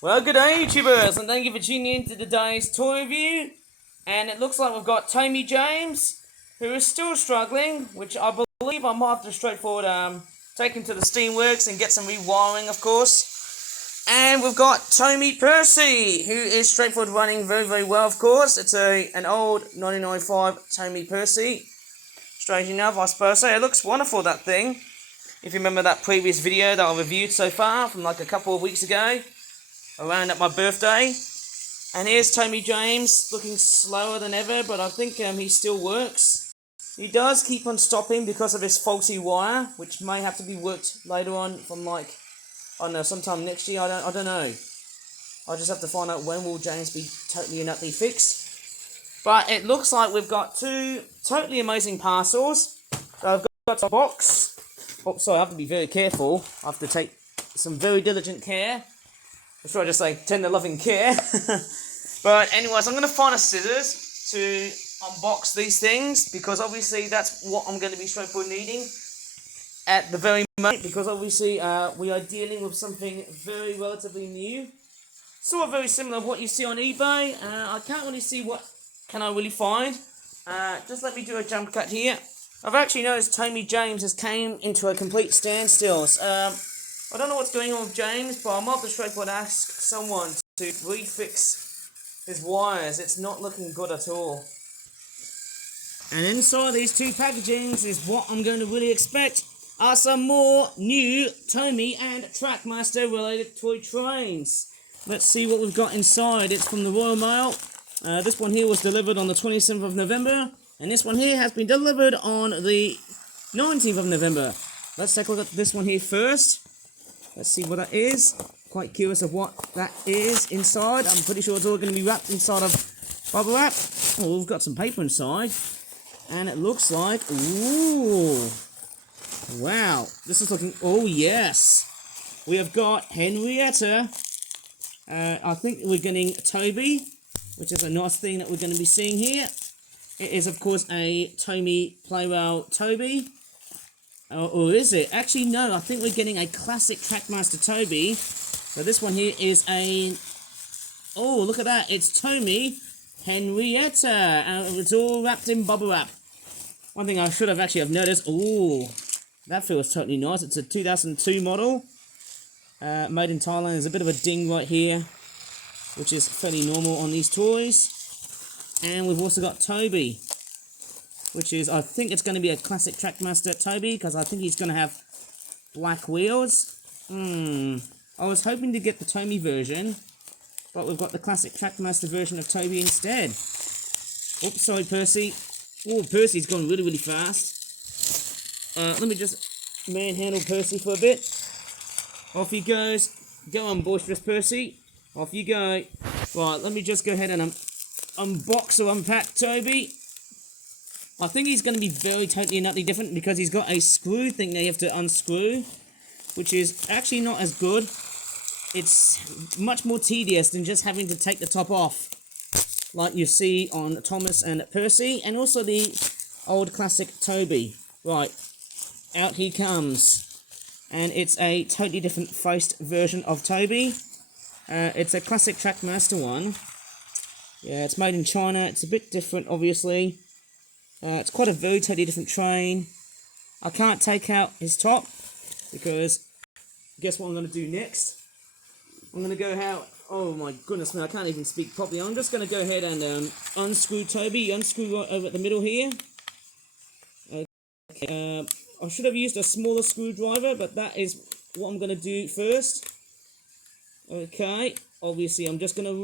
Well, good day, YouTubers, and thank you for tuning in to today's toy review. And it looks like we've got Tomy James, who is still struggling, which I believe I might have to straightforward take him to the Steamworks and get some rewiring, of course. And we've got Tomy Percy, who is straightforward running very, very well, of course. It's an old 1995 Tomy Percy. Strange enough, I suppose. It looks wonderful, that thing. If you remember that previous video that I reviewed so far from like a couple of weeks ago, around at my birthday. And here's Tomy James, looking slower than ever, but I think he still works. He does keep on stopping because of his faulty wire, which may have to be worked later on from like, I don't know, sometime next year, I don't know. I'll just have to find out when will James be totally and utterly fixed. But it looks like we've got two totally amazing parcels. So I've got a box. Oh, sorry, I have to be very careful. I have to take some very diligent care. I'm sure I just say tender loving care. But anyways, I'm going to find a scissors to unbox these things, because obviously that's what I'm going to be straightforward needing at the very moment, because obviously we are dealing with something very relatively new. Sort of very similar to what you see on eBay. I can't really see what can I really find. Just let me do a jump cut here. I've actually noticed Tomy James has came into a complete standstill. I don't know what's going on with James, but I might have to straightforward ask someone to refix his wires. It's not looking good at all. And inside these two packagings is what I'm going to really expect are some more new Tomy and Trackmaster related toy trains. Let's see what we've got inside. It's from the Royal Mail. This one here was delivered on the 27th of November, and this one here has been delivered on the 19th of November. Let's take a look at this one here first. Let's see what that is. Quite curious of what that is inside. I'm pretty sure it's all going to be wrapped inside of bubble wrap. Oh, we've got some paper inside. And it looks like... Ooh. Wow. This is looking... Oh, yes. We have got Henrietta. I think we're getting Toby, which is a nice thing that we're going to be seeing here. It is, of course, a Tomy Playwell Toby. Or is it? Actually, no, I think we're getting a classic Trackmaster Toby. So this one here is a... Oh, look at that. It's Tomy Henrietta. And it's all wrapped in bubble wrap. One thing I should have actually noticed. Oh, that feels totally nice. It's a 2002 model. Made in Thailand. There's a bit of a ding right here, which is fairly normal on these toys. And we've also got Toby, which is, I think it's going to be a classic Trackmaster Toby, because I think he's going to have black wheels. I was hoping to get the Tomy version, but we've got the classic Trackmaster version of Toby instead. Oops, sorry, Percy. Oh, Percy's gone really, really fast. Let me just manhandle Percy for a bit. Off he goes. Go on, boisterous Percy. Off you go. Right, let me just go ahead and unbox or unpack Toby. I think he's going to be very totally and utterly different, because he's got a screw thing that you have to unscrew, which is actually not as good. It's much more tedious than just having to take the top off, like you see on Thomas and Percy, and also the old classic Toby. Right, out he comes. And it's a totally different faced version of Toby. It's a classic Trackmaster one. Yeah, it's made in China. It's a bit different, obviously. It's quite a very totally different train. I can't take out his top, because guess what I'm going to do next? I'm going to go out... Oh my goodness, man, I can't even speak properly. I'm just going to go ahead and unscrew Toby. Unscrew right over at the middle here. Okay, I should have used a smaller screwdriver, but that is what I'm going to do first. Okay, obviously I'm just going to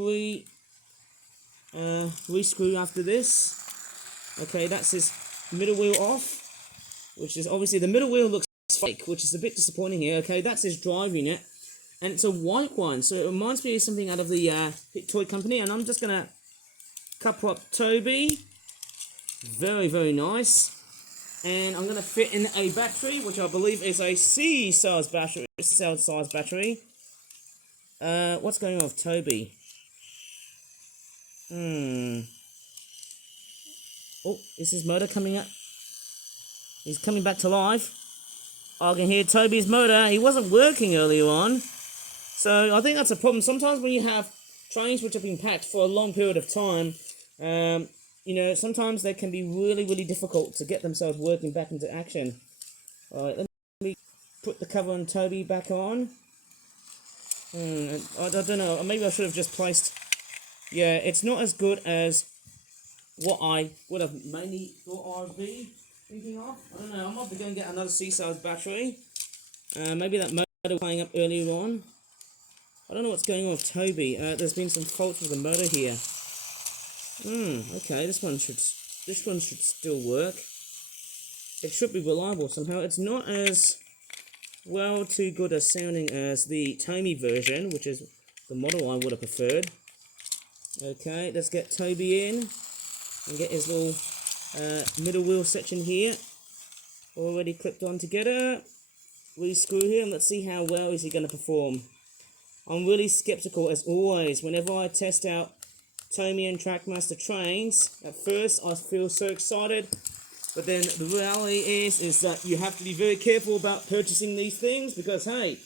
re-screw after this. Okay, that's his middle wheel off, which is obviously the middle wheel looks fake, which is a bit disappointing here. Okay, that's his drive unit, and it's a white one, so it reminds me of something out of the Hit Toy Company. And I'm just gonna couple up Toby, very, very nice, and I'm gonna fit in a battery, which I believe is a C size battery. What's going on with Toby? Oh, is his motor coming up? He's coming back to life. I can hear Toby's motor. He wasn't working earlier on. So I think that's a problem. Sometimes when you have trains which have been packed for a long period of time, you know, sometimes they can be really, really difficult to get themselves working back into action. Alright, let me put the cover on Toby back on. I don't know, maybe I should have just placed... Yeah, it's not as good as what I would have mainly thought I'd be thinking of. I don't know, I might be going to get another C-size battery. Maybe that motor playing up earlier on. I don't know what's going on with Toby. There's been some faults with the motor here. Okay, this one should still work. It should be reliable somehow. It's not as well too good a sounding as the Tomy version, which is the model I would have preferred. Okay, let's get Toby in and get his little middle wheel section here already clipped on together. Re-screw here and let's see how well is he going to perform. I'm really skeptical as always whenever I test out Tomy and Trackmaster trains. At first I feel so excited, but then the reality is that you have to be very careful about purchasing these things because hey,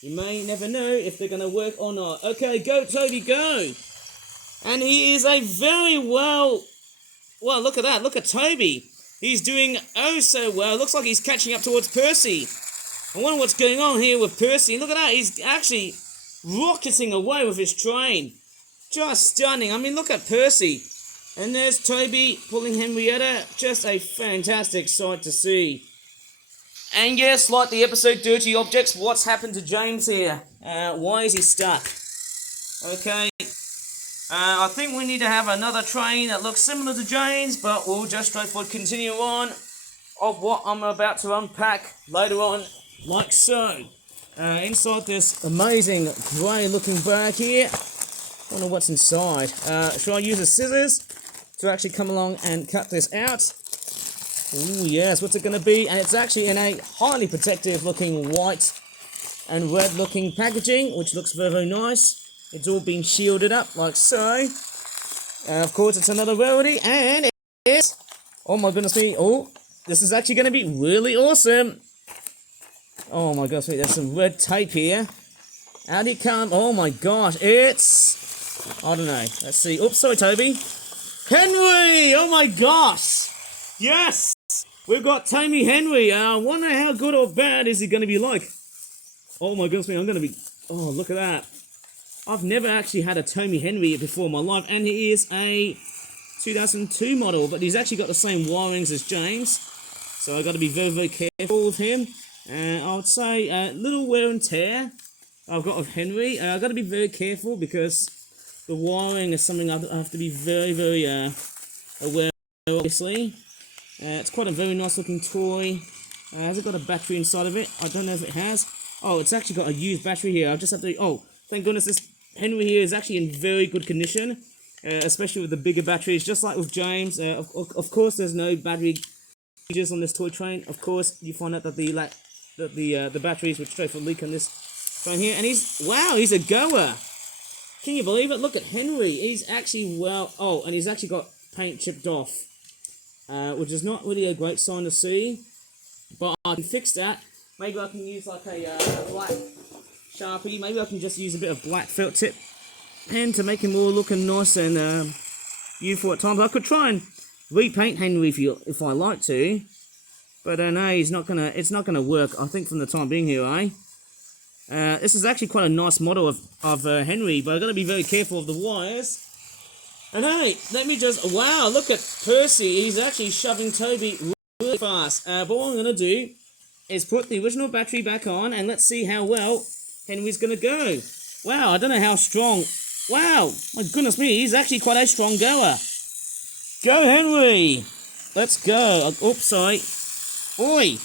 you may never know if they're going to work or not. Okay, go Toby, go! And he is a very well, look at that, look at Toby. He's doing oh so well. Looks like he's catching up towards Percy. I wonder what's going on here with Percy. Look at that, he's actually rocketing away with his train. Just stunning. I mean, look at Percy. And there's Toby pulling Henrietta. Just a fantastic sight to see. And yes, like the episode Dirty Objects, what's happened to James here? Why is he stuck? Okay. I think we need to have another train that looks similar to James, but we'll just straightforward continue on of what I'm about to unpack later on, like so. Inside this amazing grey looking bag here. I wonder what's inside. Should I use the scissors to actually come along and cut this out? Ooh, yes, what's it going to be? And it's actually in a highly protective looking white and red looking packaging, which looks very, very nice. It's all been shielded up like so. Of course, it's another rarity, and it's... Oh my goodness me. Oh, this is actually going to be really awesome. Oh my gosh, there's some red tape here. How'd it come? Oh my gosh, it's... I don't know. Let's see. Oops, sorry, Toby. Henry! Oh my gosh! Yes! We've got Tomy Henry. I wonder how good or bad is he going to be like. Oh my goodness me, I'm going to be... Oh, look at that. I've never actually had a Tomy Henry before in my life, and he is a 2002 model, but he's actually got the same wirings as James, so I've got to be very, very careful with him. I would say a little wear and tear I've got of Henry. I've got to be very careful because the wiring is something I have to be very, very aware of, obviously. It's quite a very nice looking toy. Has it got a battery inside of it? I don't know if it has. Oh, it's actually got a used battery here. I just have to... Oh, thank goodness this Henry here is actually in very good condition, especially with the bigger batteries, just like with James. Of course, there's no battery features on this toy train. Of course, you find out that the batteries would straight for leak on this train here. And he's a goer. Can you believe it? Look at Henry. He's actually and he's actually got paint chipped off, which is not really a great sign to see. But I can fix that. Maybe I can use like a black Sharpie. Maybe I can just use a bit of black felt tip pen to make him all looking nice and youthful at times. I could try and repaint Henry if I like to, but no, it's not gonna work. I think from the time being here, this is actually quite a nice model of Henry, but I've got to be very careful of the wires. And hey, let me just look at Percy. He's actually shoving Toby really fast. But what I'm gonna do is put the original battery back on, and let's see how well Henry's going to go. Wow, I don't know how strong. Wow, my goodness me, he's actually quite a strong goer. Go, Henry. Let's go. Oops, sorry. Oi.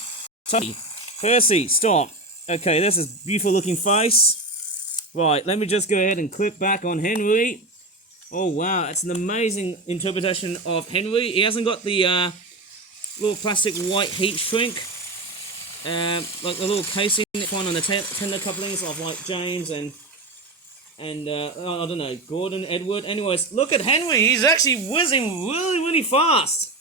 Toby. Percy, stop. Okay, this is beautiful looking face. Right, let me just go ahead and clip back on Henry. Oh, wow, it's an amazing interpretation of Henry. He hasn't got the little plastic white heat shrink. Like the little casing they find on the tender couplings of like James and I don't know, Gordon, Edward. Anyways, look at Henry. He's actually whizzing really, really fast.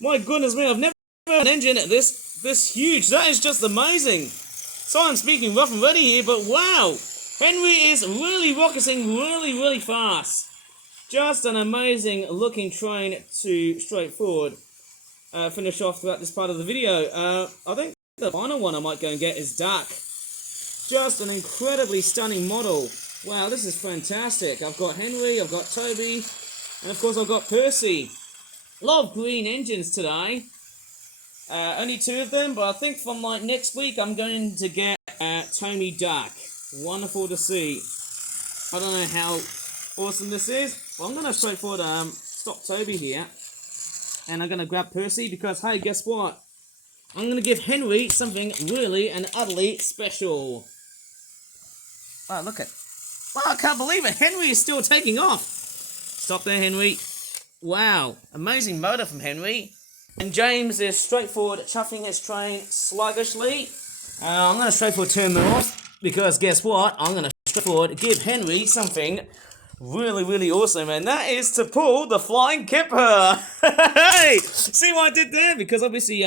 My goodness me, I've never had an engine this huge. That is just amazing. So I'm speaking rough and ready here, but wow, Henry is really rocketing really fast. Just an amazing looking train to straightforward finish off throughout this part of the video. I think the final one I might go and get is Duck. Just an incredibly stunning model. Wow, this is fantastic. I've got Henry, I've got Toby, and of course I've got Percy. A lot of green engines today. Only 2 of them, but I think from like next week I'm going to get Tomy Duck. Wonderful to see. I don't know how awesome this is, but I'm going to straightforward stop Toby here. And I'm going to grab Percy because, hey, guess what? I'm going to give Henry something really and utterly special. Wow, look at... Wow, I can't believe it. Henry is still taking off. Stop there, Henry. Wow, amazing motor from Henry. And James is straightforward chuffing his train sluggishly. I'm going to straightforward turn them off because guess what? I'm going to straightforward give Henry something really awesome, and that is to pull the flying kipper. Hey, see what I did there? Because obviously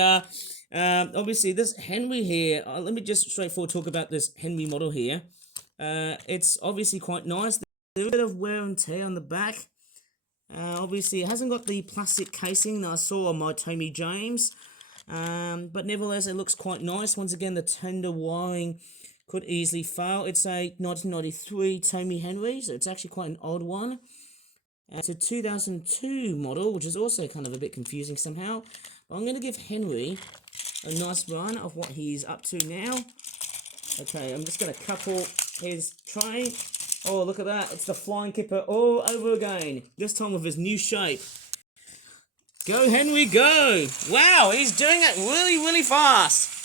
this Henry here. Let me just straightforward talk about this Henry model here. It's obviously quite nice. There's a bit of wear and tear on the back. Obviously, it hasn't got the plastic casing that I saw on my Tomy James, but nevertheless, it looks quite nice. Once again, the tender wiring could easily fail. It's a 1993 Tomy Henry, so it's actually quite an old one. It's a 2002 model, which is also kind of a bit confusing somehow. But I'm going to give Henry a nice run of what he's up to now. Okay, I'm just going to couple his train. Oh, look at that. It's the flying kipper all over again. This time with his new shape. Go, Henry, go! Wow, he's doing it really fast.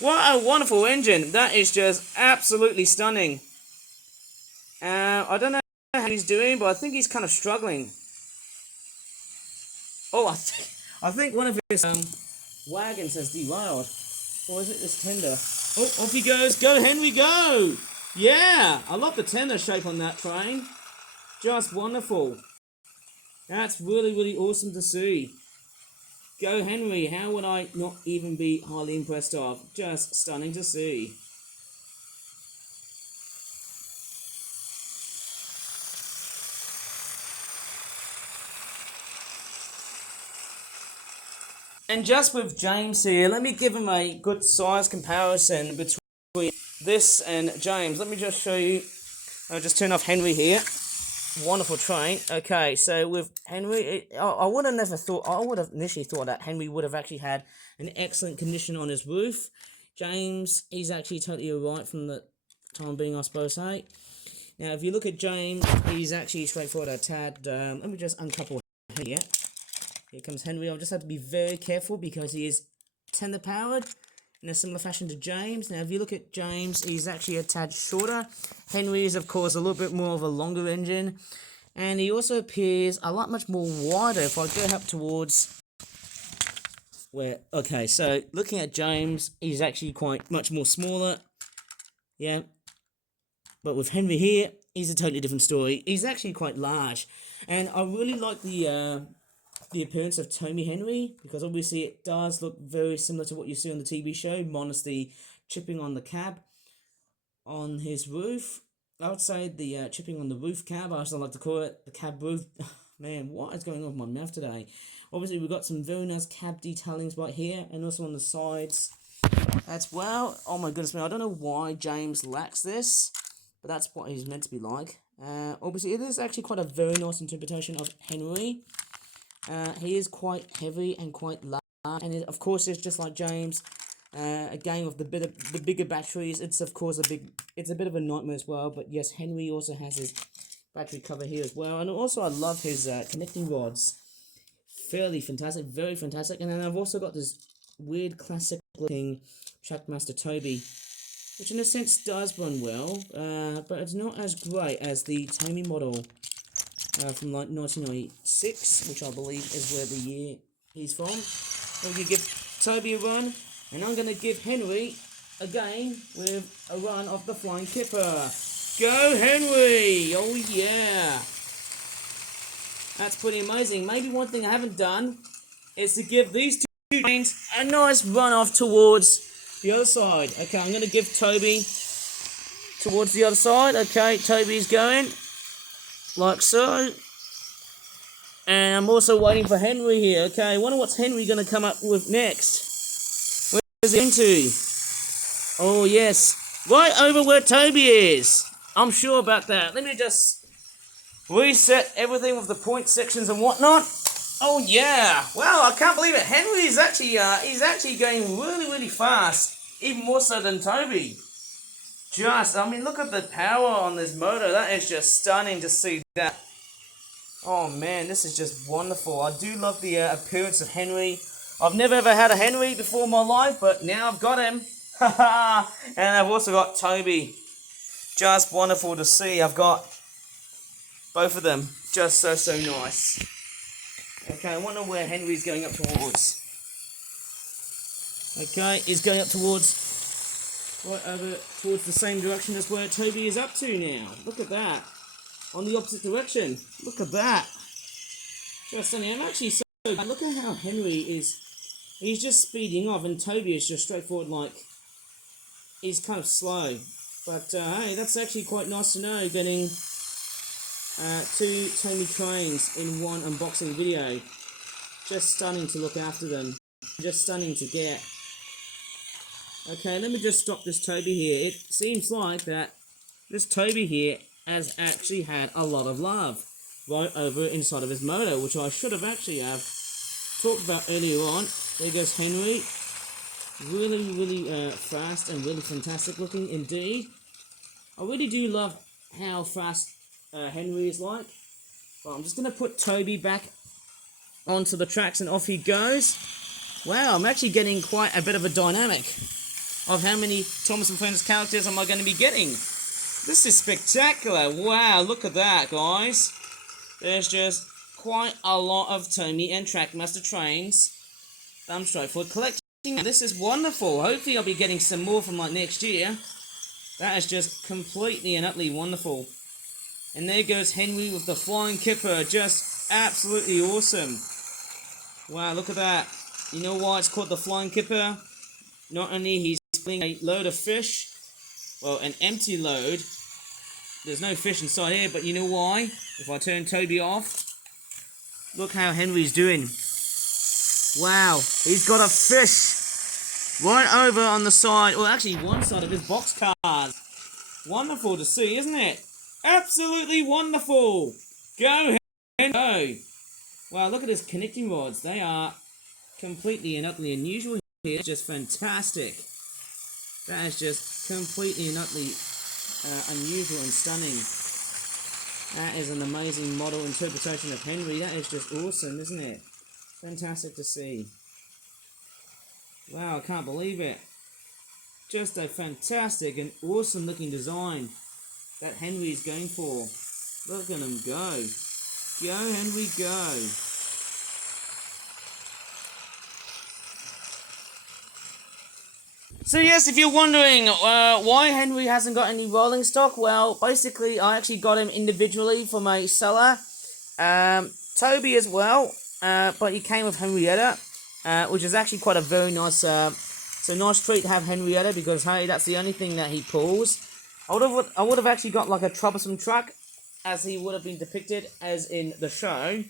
What a wonderful engine. That is just absolutely stunning. I don't know how he's doing, but I think he's kind of struggling. Oh, I think one of his wagons has derailed. Or is it this tender? Oh, off he goes. Go, Henry, go! Yeah, I love the tender shape on that train. Just wonderful. That's really awesome to see. Go, Henry. How would I not even be highly impressed of? Just stunning to see. And just with James here, let me give him a good size comparison between this and James. Let me just show you. I'll just turn off Henry here. Wonderful train. Okay, so with Henry, I would have never thought, I would have initially thought that Henry would have actually had an excellent condition on his roof. James, he's actually totally alright from the time being, I suppose, hey? Now, if you look at James, he's actually straightforward a tad. Let me just uncouple Henry here. Here comes Henry. I'll just have to be very careful because he is tender powered in a similar fashion to James. Now, if you look at James, he's actually a tad shorter. Henry is, of course, a little bit more of a longer engine. And he also appears a lot much more wider if I go up towards where... Okay, so looking at James, he's actually quite much more smaller. Yeah. But with Henry here, he's a totally different story. He's actually quite large. And I really like the appearance of Tomy Henry, because obviously it does look very similar to what you see on the TV show, minus the chipping on the cab on his roof. I would say the chipping on the roof cab, I also like to call it the cab roof. Man, what is going on with my mouth today? Obviously we've got some very nice cab detailings right here, and also on the sides as well. Oh my goodness, man, I don't know why James lacks this, but that's what he's meant to be like. Obviously it is actually quite a very nice interpretation of Henry. He is quite heavy and quite large, and it, of course, it's just like James. Again, with the bigger batteries, it's of course a bit of a nightmare as well. But yes, Henry also has his battery cover here as well, and also I love his connecting rods. Fairly fantastic, very fantastic. And then I've also got this weird classic looking Trackmaster Toby, which in a sense does run well, but it's not as great as the Tomy model. From like 1996, which I believe is where the year he's from. We're going to give Toby a run, and I'm going to give Henry again with a run of the flying kipper. Go, Henry! Oh yeah! That's pretty amazing. Maybe one thing I haven't done is to give these two trains a nice run off towards the other side. Okay, I'm going to give Toby towards the other side. Okay, Toby's going. Like so. And I'm also waiting for Henry here. Okay, I wonder what's Henry going to come up with next. Where's he into? Oh, yes. Right over where Toby is. I'm sure about that. Let me just reset everything with the point sections and whatnot. Oh, yeah. Wow, I can't believe it. Henry is actually, he's actually going really, really fast. Even more so than Toby. I mean, look at the power on this motor. That is just stunning to see that. Oh man, this is just wonderful. I do love the appearance of Henry. I've never ever had a Henry before in my life, but now I've got him. And I've also got Toby. Just wonderful to see. I've got both of them. Just so nice. Okay, I wonder where Henry's going up towards. Okay, he's going up towards, right over towards the same direction as where Toby is up to now. Look at that. On the opposite direction. Look at that. Just stunning. I'm actually so bad. Look at how Henry is. He's just speeding off, and Toby is just straightforward, like he's kind of slow. But hey, that's actually quite nice to know. Getting two Tomy trains in one unboxing video. Just stunning to look after them. Just stunning to get. Okay, let me just stop this Toby here. It seems like that this Toby here has actually had a lot of love right over inside of his motor, which I should have actually talked about earlier on. There goes Henry. Really fast and really fantastic looking indeed. I really do love how fast Henry is like. Well, I'm just going to put Toby back onto the tracks and off he goes. Wow, I'm actually getting quite a bit of a dynamic of how many Thomas and Friends characters am I going to be getting. This is spectacular. Wow, look at that, guys. There's just quite a lot of Tomy and Trackmaster trains. I'm straightforward collecting. This is wonderful. Hopefully I'll be getting some more from like next year. That is just completely and utterly wonderful. And there goes Henry with the flying kipper. Just absolutely awesome. Wow, look at that. You know why it's called the flying kipper? Not only he's pulling a load of fish, well, an empty load. There's no fish inside here, but you know why? If I turn Toby off, look how Henry's doing. Wow, he's got a fish right over on the side, or actually one side of his box cars. Wonderful to see, isn't it? Absolutely wonderful. Go, Henry. Wow, look at his connecting rods. They are completely and utterly unusual here. It's just fantastic. That is just completely and utterly unusual and stunning. That is an amazing model interpretation of Henry. That is just awesome, isn't it? Fantastic to see. Wow, I can't believe it. Just a fantastic and awesome looking design that Henry is going for. Look at him go. Go, Henry, go. So yes, if you're wondering why Henry hasn't got any rolling stock, well, basically I actually got him individually from a seller. Toby as well, but he came with Henrietta, which is actually quite a very nice, it's a nice treat to have Henrietta because, hey, that's the only thing that he pulls. I would have actually got like a troublesome truck, as he would have been depicted as in the show.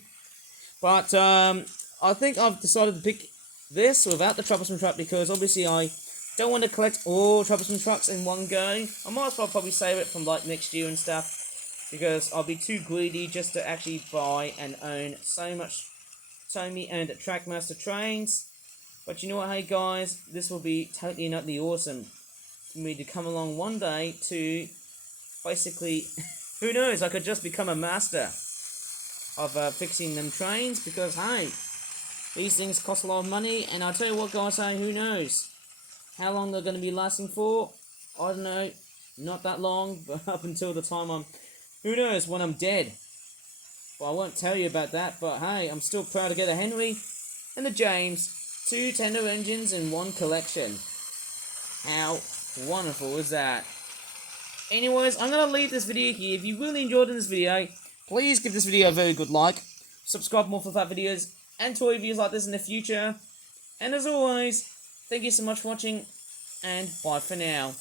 But I think I've decided to pick this without the troublesome truck because obviously I don't want to collect all troublesome trucks in one go. I might as well probably save it from like next year and stuff because I'll be too greedy just to actually buy and own so much Tomy and Trackmaster trains. But you know what, hey guys, this will be totally and utterly awesome for me to come along one day to basically, who knows, I could just become a master of fixing them trains because, hey, these things cost a lot of money, and I'll tell you what, guys, hey, who knows how long they're going to be lasting for. I don't know, not that long, but up until the time who knows, when I'm dead. But I won't tell you about that, but hey, I'm still proud to get a Henry and a James, 2 tender engines in one collection. How wonderful is that? Anyways, I'm going to leave this video here. If you really enjoyed this video, please give this video a very good like. Subscribe more for fat videos and toy reviews like this in the future. And as always, thank you so much for watching, and bye for now.